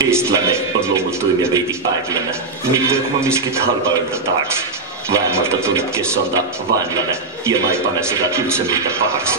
Eestlane on loomutuim ja veidi aeglane. Mitte kui ma miskit halba öelda tahaks. Vähemalt ta tunneb, kes on ta vaenlane ja ma ei pane seda üldse mitte pahaks.